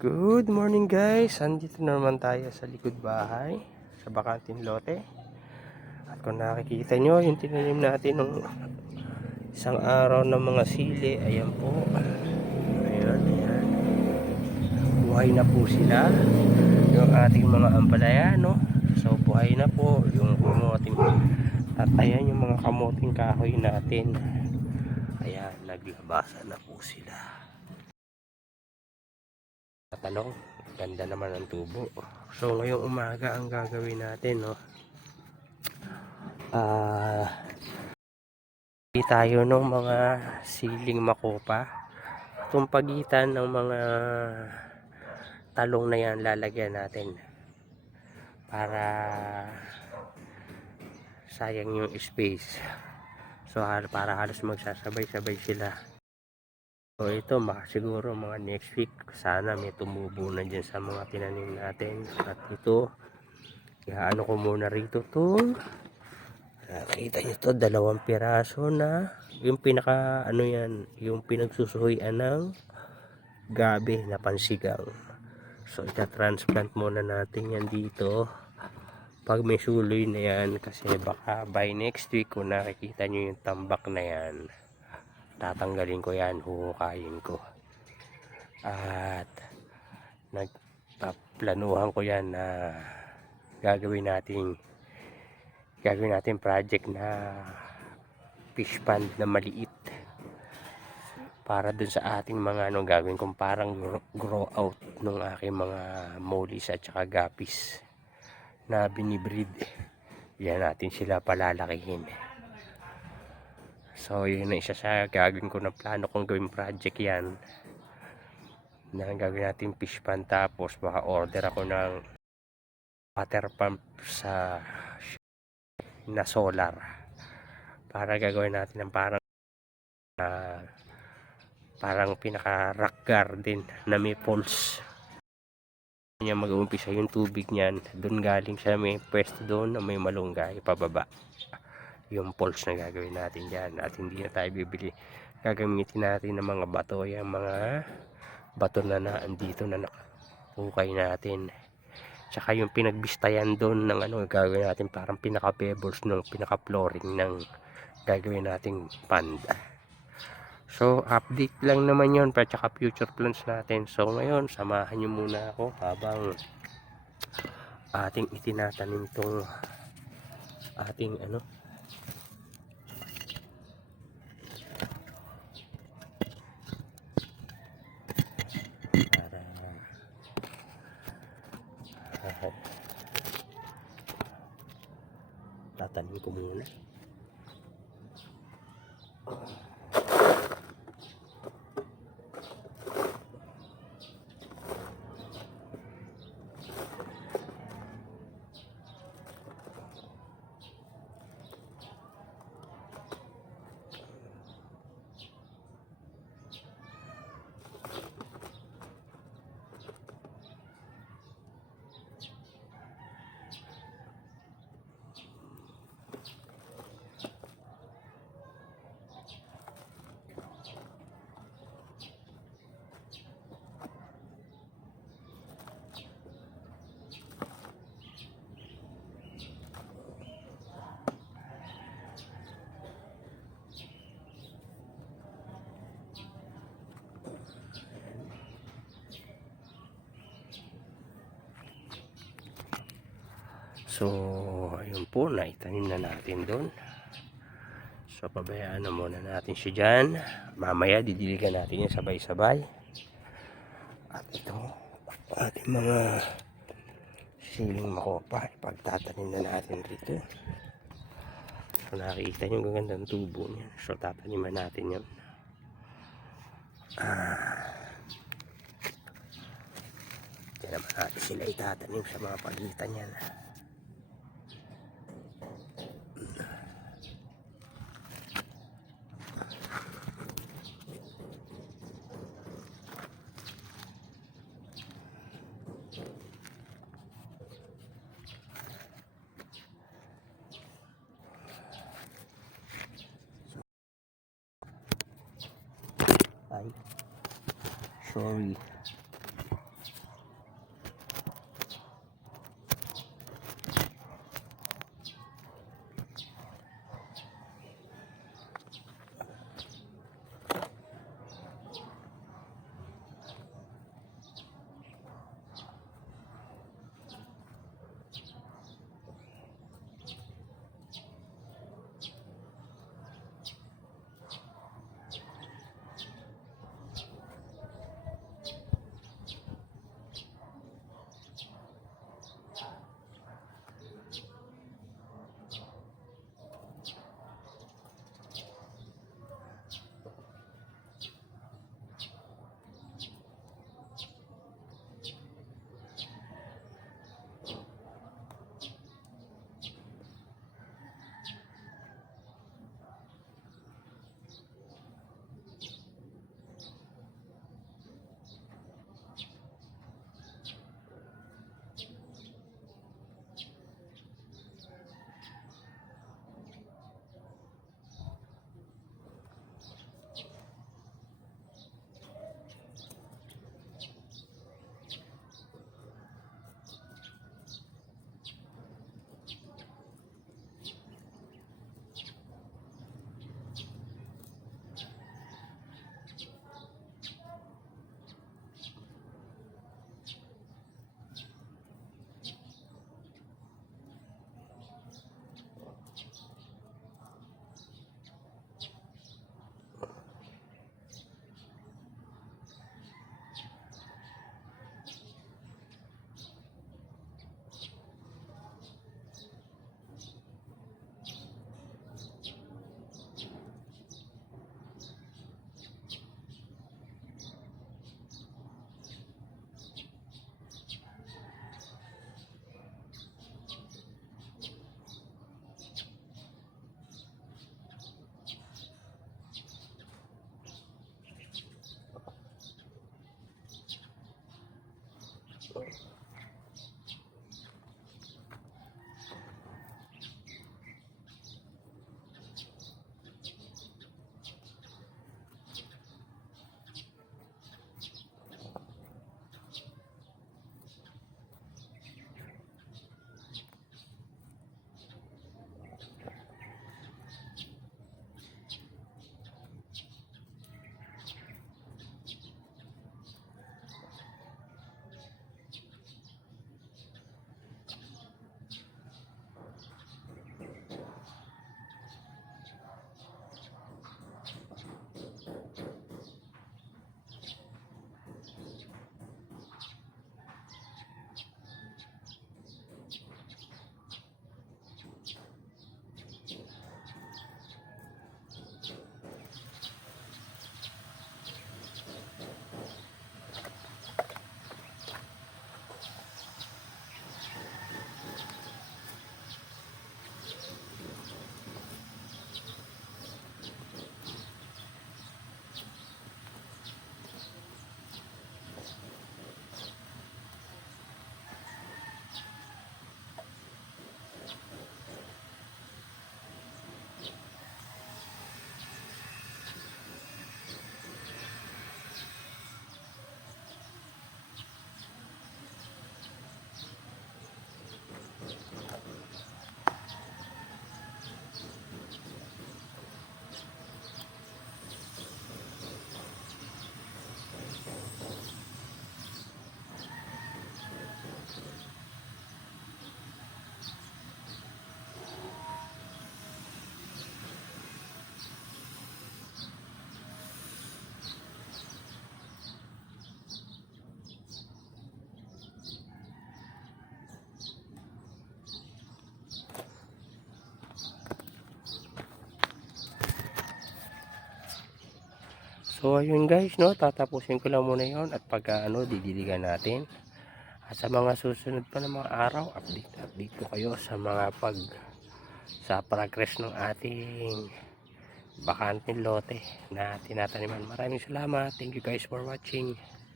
Good morning guys! Andito na naman tayo sa likod bahay sa bakanting lote. At kung nakikita nyo, yung tinanim natin nung isang araw ng mga sili, ayan po. Ayan, ayan. Buhay na po sila. Yung ating mga ampalaya, no? So, buhay na po. Yung kamoting at ayan yung mga kamoting kahoy natin. Ayan, naglabasan na po sila. Tanong, ganda naman ang tubo. So ngayong umaga ang gagawin natin, no. Ah, uh, tayo ng mga siling makopa. Itong pagitan ng mga talong na yan lalagyan natin para sayang yung space. So para halos magsasabay-sabay sila. So ito mga siguro mga next week sana may tumubo na dyan sa mga tinanim natin. At ito ano ko muna rito to. Nakita nyo to dalawang piraso na. Yung pinaka ano yan yung pinagsusuhuyan ng gabi na pansigang. So ita-transplant muna natin yan dito. Pag may suloy na yan kasi baka by next week kung nakikita nyo yung tambak na yan tatanggalin ko yan huhukayin ko. At nagpaplanuhan ko yan na gagawin natin gagawin natin project na fish pond na maliit. Para dun sa ating mga ano gagawin kong parang grow, out ng aking mga mollies at saka gapis na binibreed. Yan natin sila palalakihin So, yun na isa sa gagawin ko na plano kong gawin project yan. Na gagawin natin fish pan tapos baka order ako ng water pump sa na solar. Para gagawin natin ng parang uh, parang pinaka rock garden na may pulse niya mag-uumpisa yung tubig niyan doon galing siya may pwesto doon na may malunggay pababa yung poles na gagawin natin dyan. At hindi na tayo bibili. Gagamitin natin ng mga bato. Yung mga bato na naandito na nakukay natin. Tsaka yung pinagbistayan doon ng ano gagawin natin parang pinaka pebbles ng pinaka flooring ng gagawin nating panda. So update lang naman yon pa tsaka future plans natin. So ngayon samahan nyo muna ako habang ating itinatanim tong ating ano tatanim ko muna So, ayun po, naitanim na natin doon. So, pabayaan na muna natin siya dyan. Mamaya, didiligan natin yan sabay-sabay. At ito, ating mga siling makopa. Ipagtatanim na natin rito. So, nakikita nyo ang gagandang tubo niya. So, tataniman natin yan. Ah. Diyan naman natin sila itatanim sa mga pagitan yan. Sorry. So ayun guys, no, tatapusin ko lang muna 'yon at pag ah, ano, didiligan natin. At sa mga susunod pa ng mga araw, update update ko kayo sa mga pag sa progress ng ating bakanteng lote na tinataniman. Maraming salamat. Thank you guys for watching.